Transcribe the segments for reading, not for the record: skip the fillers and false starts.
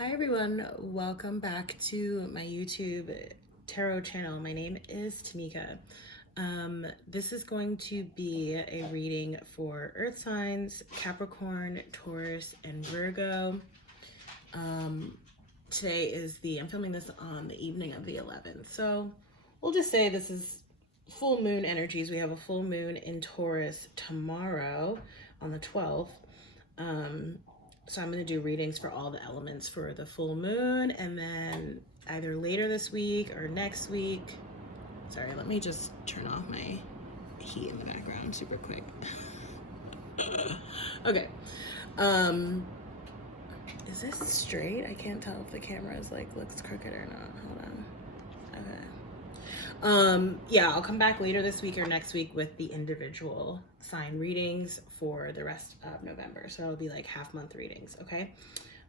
Hi everyone, welcome back to my YouTube tarot channel. My name is Tamika. This is going to be a reading for Earth signs, Capricorn, Taurus, and Virgo. Today is I'm filming this on the evening of the 11th. So we'll just say this is full moon energies. We have a full moon in Taurus tomorrow on the 12th. So I'm going to do readings for all the elements for the full moon, and then either later this week or next week. Sorry, let me just turn off my heat in the background super quick. Okay. Is this straight? I can't tell if the camera is looks crooked or not. Hold on. Okay. Yeah, I'll come back later this week or next week with the individual sign readings for the rest of November. So it'll be like half-month readings, okay?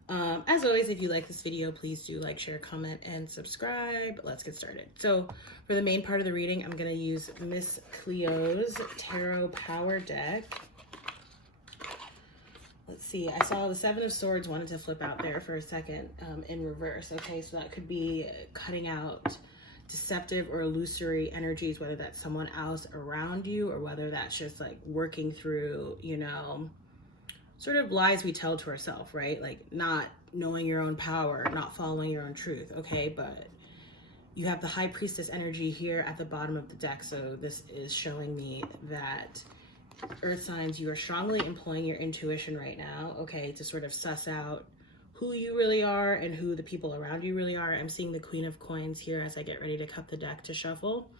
As always, if you like this video, please do like, share, comment, and subscribe. Let's get started. So for the main part of the reading, I'm going to use Miss Cleo's Tarot Power Deck. Let's see, I saw the Seven of Swords wanted to flip out there for a second in reverse, okay? So that could be cutting out deceptive or illusory energies, whether that's someone else around you or whether that's just like working through, you know, sort of lies we tell to ourselves, right? Like not knowing your own power, not following your own truth, okay? But you have the High Priestess energy here at the bottom of the deck. So this is showing me that Earth signs, you are strongly employing your intuition right now, okay, to sort of suss out who you really are and who the people around you really are. I'm seeing the Queen of Coins here as I get ready to cut the deck to shuffle.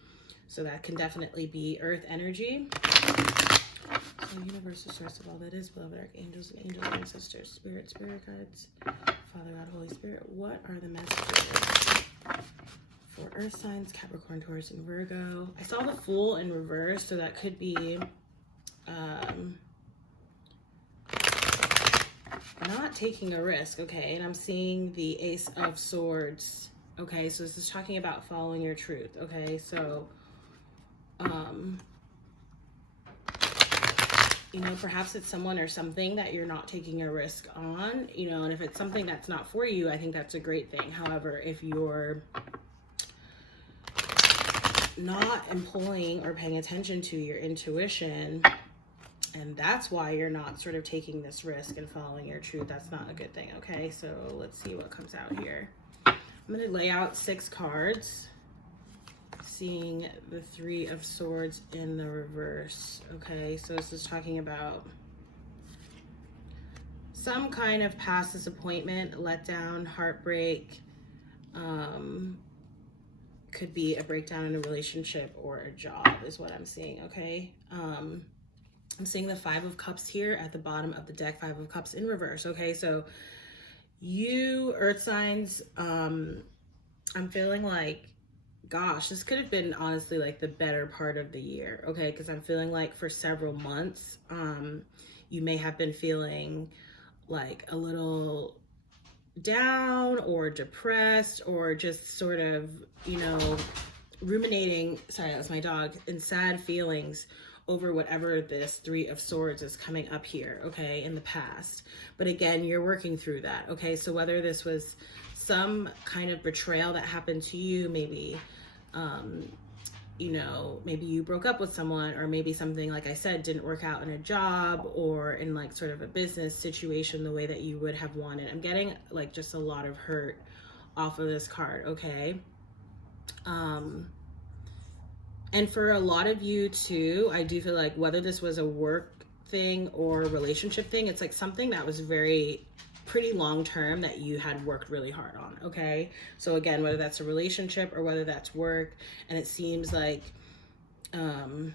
So that can definitely be Earth energy. So universal source of all that is, beloved archangels and angels, ancestors, spirit guides, Father God, Holy Spirit, what are the messages for Earth signs, Capricorn, Taurus, and Virgo? I saw the Fool in reverse, so that could be not taking a risk, okay? And I'm seeing the Ace of Swords, okay? So this is talking about following your truth, okay? So, you know, perhaps it's someone or something that you're not taking a risk on, you know, and if it's something that's not for you, I think that's a great thing. However, if you're not employing or paying attention to your intuition, and that's why you're not sort of taking this risk and following your truth, that's not a good thing, okay? So let's see what comes out here. I'm going to lay out 6 cards, seeing the Three of Swords in the reverse, okay? So this is talking about some kind of past disappointment, letdown, heartbreak, could be a breakdown in a relationship or a job is what I'm seeing, okay? I'm seeing the Five of Cups here at the bottom of the deck, Five of Cups in reverse, okay? So you Earth signs, I'm feeling like, gosh, this could have been honestly like the better part of the year, okay? Because I'm feeling like for several months, you may have been feeling like a little down or depressed or just sort of, you know, ruminating, sorry, that was my dog, and sad feelings over whatever this Three of Swords is coming up here, okay, in the past. But again, you're working through that, okay? So whether this was some kind of betrayal that happened to you, maybe, you know, maybe you broke up with someone, or maybe something, like I said, didn't work out in a job or in like sort of a business situation the way that you would have wanted. I'm getting like just a lot of hurt off of this card, okay? And for a lot of you too, I do feel like whether this was a work thing or a relationship thing, it's like something that was pretty long term that you had worked really hard on, okay? So again, whether that's a relationship or whether that's work, and it seems like, I'm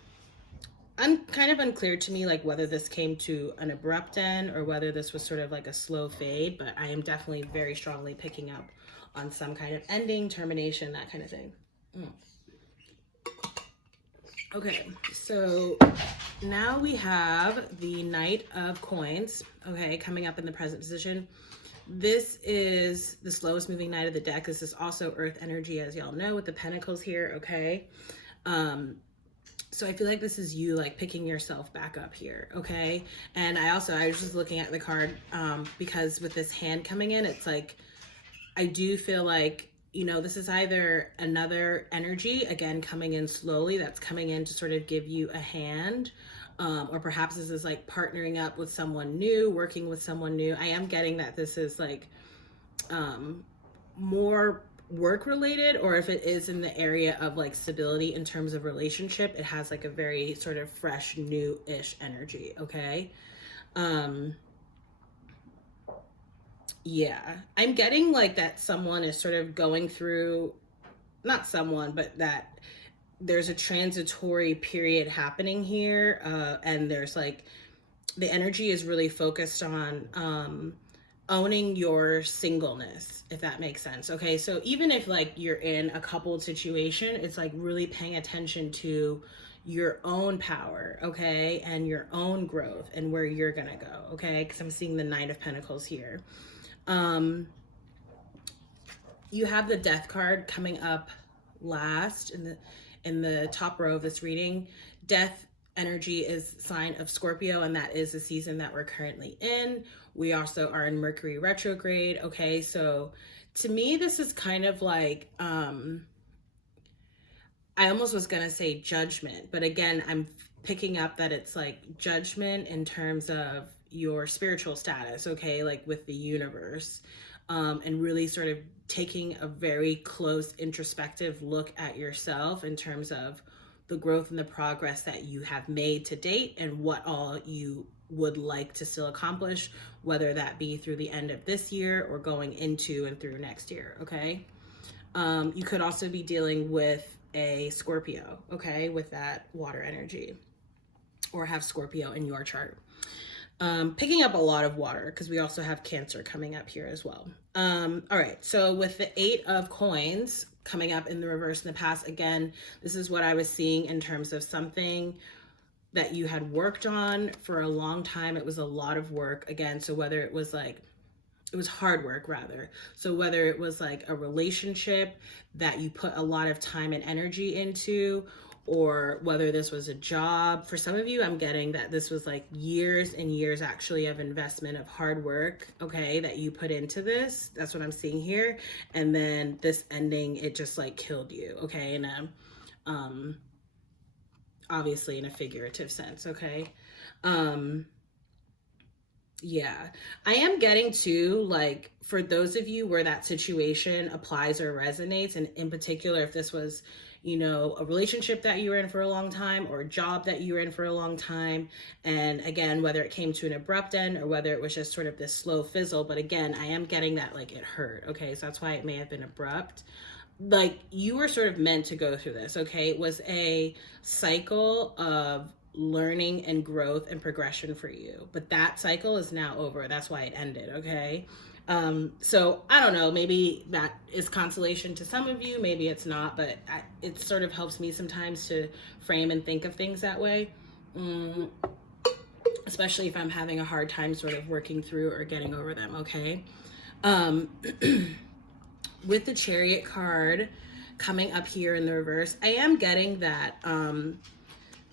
kind of unclear to me, like whether this came to an abrupt end or whether this was sort of like a slow fade, but I am definitely very strongly picking up on some kind of ending, termination, that kind of thing. Okay, so now we have the Knight of Coins, okay, coming up in the present position. This is the slowest moving knight of the deck. This is also Earth energy, as y'all know, with the Pentacles here, okay? So I feel like this is you like picking yourself back up here, okay? And I was just looking at the card because with this hand coming in, it's like I do feel like, you know, this is either another energy, again, coming in slowly, that's coming in to sort of give you a hand. Or perhaps this is like partnering up with someone new, working with someone new. I am getting that this is like more work related, or if it is in the area of like stability in terms of relationship, it has like a very sort of fresh, new-ish energy, okay? Yeah, I'm getting like that someone is sort of going through, not someone, but that there's a transitory period happening here, and there's like the energy is really focused on owning your singleness, if that makes sense. Okay, so even if like you're in a coupled situation, it's like really paying attention to your own power, okay, and your own growth and where you're gonna go, okay, because I'm seeing the Knight of Pentacles here. You have the Death card coming up last in the top row of this reading. Death energy is sign of Scorpio, and that is the season that we're currently in. We also are in Mercury retrograde. Okay, so to me, this is kind of like I almost was gonna say judgment, but again, I'm picking up that it's like judgment in terms of your spiritual status, okay, like with the universe, and really sort of taking a very close introspective look at yourself in terms of the growth and the progress that you have made to date and what all you would like to still accomplish, whether that be through the end of this year or going into and through next year, okay? You could also be dealing with a Scorpio, okay, with that water energy, or have Scorpio in your chart. Picking up a lot of water because we also have Cancer coming up here as well. All right, so with the 8 of Coins coming up in the reverse in the past, again, this is what I was seeing in terms of something that you had worked on for a long time. It was a lot of work, again, so whether it was like, it was hard work rather. So whether it was like a relationship that you put a lot of time and energy into, or whether this was a job. For some of you, I'm getting that this was like years and years actually of investment of hard work, okay, that you put into this. That's what I'm seeing here. And then this ending, it just like killed you, okay, in a, obviously in a figurative sense, okay? Yeah, I am getting to like, for those of you where that situation applies or resonates, and in particular, if this was, you know, a relationship that you were in for a long time or a job that you were in for a long time. And again, whether it came to an abrupt end or whether it was just sort of this slow fizzle. But again, I am getting that like it hurt. Okay, so that's why it may have been abrupt. Like you were sort of meant to go through this. Okay, it was a cycle of learning and growth and progression for you, but that cycle is now over. That's why it ended. Okay, so I don't know, maybe that is consolation to some of you, maybe it's not, but it sort of helps me sometimes to frame and think of things that way, especially if I'm having a hard time sort of working through or getting over them. Okay, with the Chariot card coming up here in the reverse, I am getting that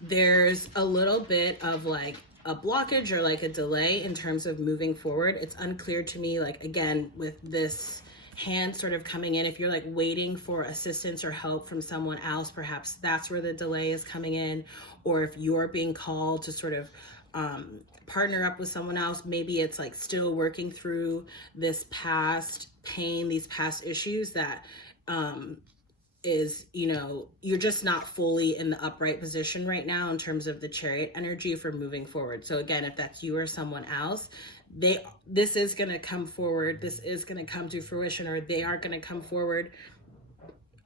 there's a little bit of like a blockage or like a delay in terms of moving forward. It's unclear to me, like again, with this hand sort of coming in, if you're like waiting for assistance or help from someone else, perhaps that's where the delay is coming in. Or if you're being called to sort of partner up with someone else, maybe it's like still working through this past pain, these past issues that is, you know, you're just not fully in the upright position right now in terms of the Chariot energy for moving forward. So again, if that's you or someone else, this is going to come forward, this is going to come to fruition, or they are going to come forward.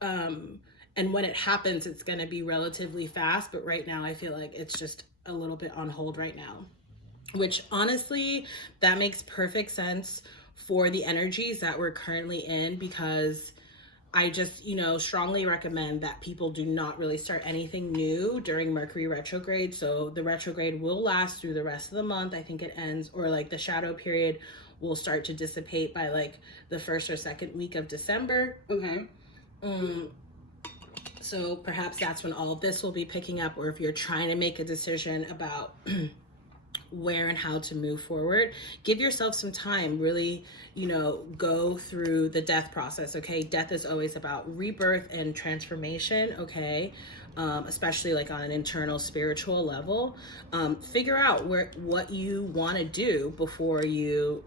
And when it happens, it's going to be relatively fast, but right now I feel like it's just a little bit on hold right now, which honestly, that makes perfect sense for the energies that we're currently in, because I just, you know, strongly recommend that people do not really start anything new during Mercury retrograde. So the retrograde will last through the rest of the month. I think it ends, or like the shadow period will start to dissipate by like the first or second week of December. Okay. So perhaps that's when all of this will be picking up, or if you're trying to make a decision about where and how to move forward. Give yourself some time, really, you know, go through the death process, okay? Death is always about rebirth and transformation, okay? Especially like on an internal spiritual level. Figure out what you want to do before you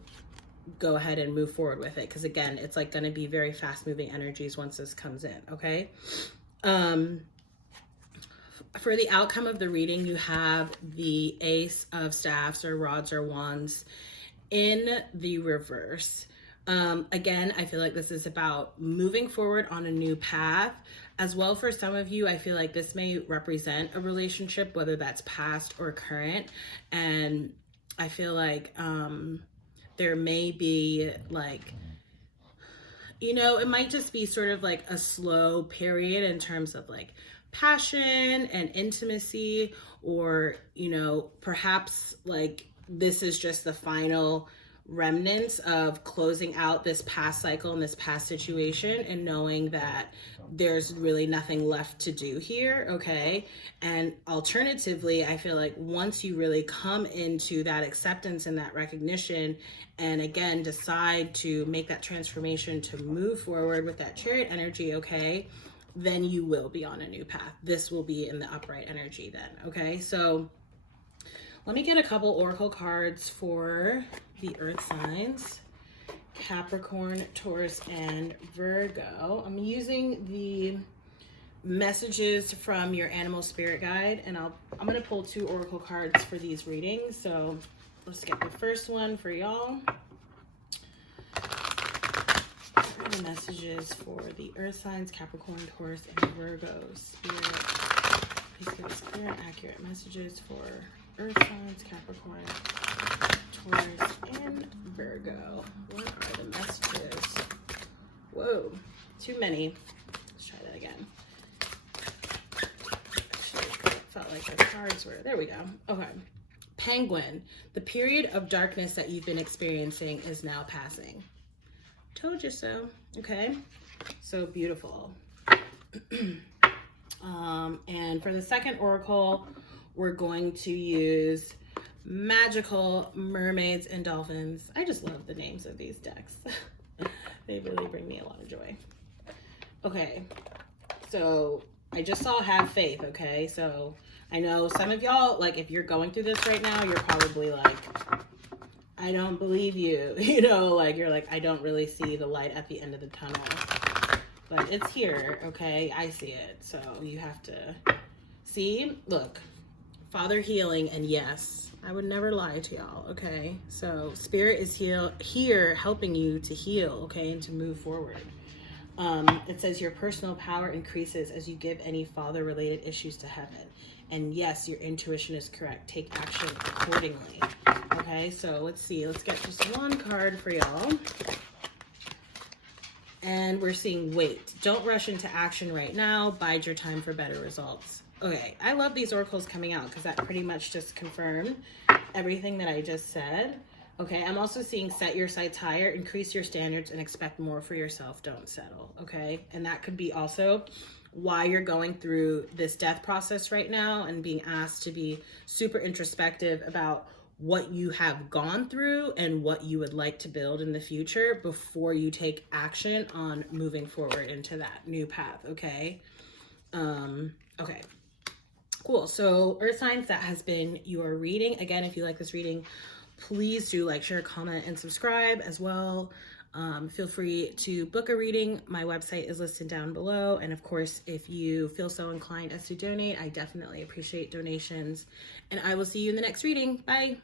go ahead and move forward with it, because again, it's like going to be very fast moving energies once this comes in, okay? For the outcome of the reading, you have the Ace of Staffs or Rods or Wands in the reverse. Again, I feel like this is about moving forward on a new path. As well, for some of you, I feel like this may represent a relationship, whether that's past or current. And I feel like there may be like, you know, it might just be sort of like a slow period in terms of like passion and intimacy, or, you know, perhaps like this is just the final remnants of closing out this past cycle and this past situation and knowing that there's really nothing left to do here, okay? And alternatively, I feel like once you really come into that acceptance and that recognition, and again, decide to make that transformation to move forward with that Chariot energy, okay, then you will be on a new path. This will be in the upright energy then, okay? So let me get a couple oracle cards for the earth signs, Capricorn, Taurus, and Virgo. I'm using the messages from your animal spirit guide, and I'm going to pull 2 oracle cards for these readings. So let's get the first one for y'all. The messages for the earth signs, Capricorn, Taurus, and Virgo. Spirit, please give us clear and accurate messages for earth signs, Capricorn, Taurus, and Virgo. What are the messages? Whoa, too many. Let's try that again. Actually, it felt like the cards were, there we go. Okay. Penguin, the period of darkness that you've been experiencing is now passing. Told you so. Okay, so beautiful. And for the second oracle, we're going to use Magical Mermaids and Dolphins. I just love the names of these decks. They really bring me a lot of joy. Okay, so I just saw Have Faith, okay? So I know some of y'all, like if you're going through this right now, you're probably like, I don't believe you, you know, like you're like, I don't really see the light at the end of the tunnel, but it's here, okay? I see it. So you have to see, look, Father healing, and yes, I would never lie to y'all, okay? So Spirit is here helping you to heal, okay, and to move forward. It says your personal power increases as you give any father-related issues to heaven. And yes, your intuition is correct. Take action accordingly. Okay, so let's see. Let's get just one card for y'all. And we're seeing wait. Don't rush into action right now. Bide your time for better results. Okay, I love these oracles coming out because that pretty much just confirmed everything that I just said. Okay, I'm also seeing set your sights higher, increase your standards, and expect more for yourself. Don't settle, okay? And that could be also why you're going through this death process right now and being asked to be super introspective about what you have gone through and what you would like to build in the future before you take action on moving forward into that new path, okay? Okay, cool. So earth signs, that has been your reading. Again, if you like this reading, please do like, share, comment, and subscribe as well. Feel free to book a reading. My website is listed down below. And of course, if you feel so inclined as to donate, I definitely appreciate donations. And I will see you in the next reading. Bye.